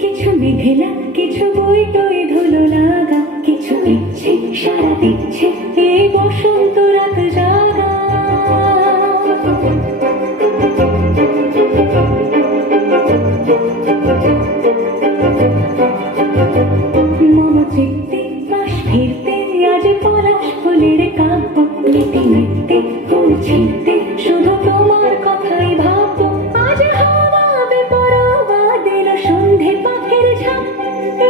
কিছু মেঘলা, কিছু বই টই ধুলো লাগা, কিছু ইচ্ছে সারা দিচ্ছে এই বসন্ত রাত জাগা। মম চিত্তে পাশ ফিরতে আজ পলাশ ফুলের কাব্য, নিতে নিতে ফুল ছিঁড়তে শুধু তোমার কথাই ভাববো। আজ হাওয়া বেপরোয়া দিল সন্ধে পাখির ঝাঁক,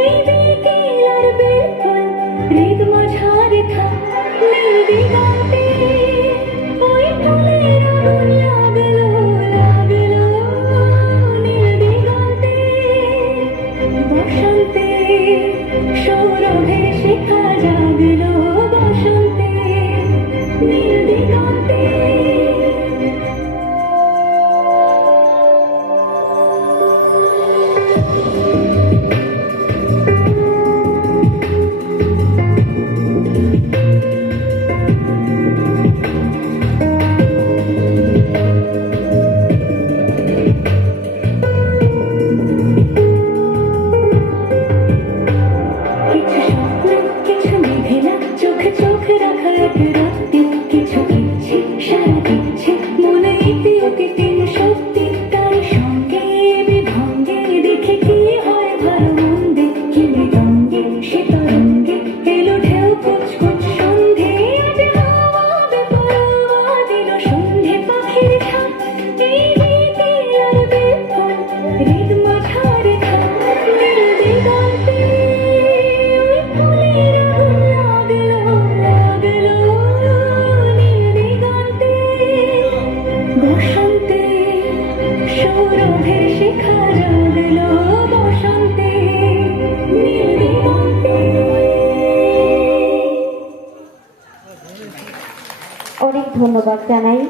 এই বিকেল আর বেলফুল হৃদ মাঝারে থাক। নীল দিগন্তে ওই ফুলের আগুন লাগলো লাগলো, নীল দিগন্তে বসন্তে সৌরভের শিখা জাগলো, বসন্তে নীল দিগন্তে। চোখ রাখা এক রাত্রি, কিছু ইচ্ছে সারা দিচ্ছে মনে ইতি অতীতে সত্যি। তার সঙ্গে বিভঙ্গে দেখে কি হয় ভালো মন্দে, কি মৃদঙ্গে সে তরঙ্গে এলো ঢেউ কুচকুচ সন্ধে। আজ হাওয়া বেপরোয়া দিল সন্ধে পাখির ঝাঁক, এই বিকেল আর বেলফুল হৃদ মাঝারে থাক। নীল দিগন্তে ওই ফুলের আগুন লাগলো লাগলো, নীল দিগন্তে বসন্তে সৌরভের শিখা জাগলো, বসন্তে নীল দিগন্তে। অনেক ধন্যবাদ জানাই।